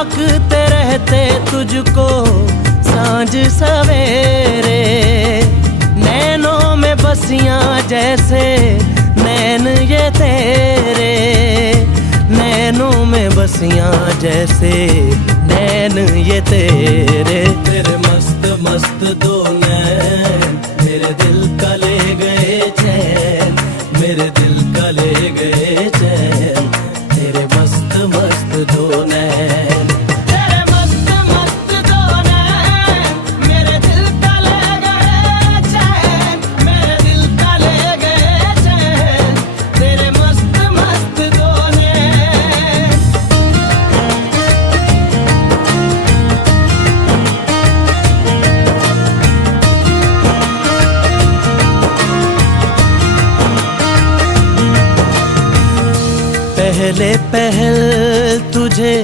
ताकते रहते तुझको सांझ सवेरे। नैनों में बसियां जैसे नैन ये तेरे, नैनों में बसियां जैसे नैन ये तेरे। तेरे मस्त मस्त दो नैन मेरे दिल का ले गए चैन, मेरे दिल का ले गए चैन। तेरे मस्त मस्त दो नैन, तेरे मस्त मस्त दो नैन मेरे दिल का ले गए चैन, मेरे दिल का ले गए चैन। तेरे मस्त मस्त दो नैन। पहले पहल तुझे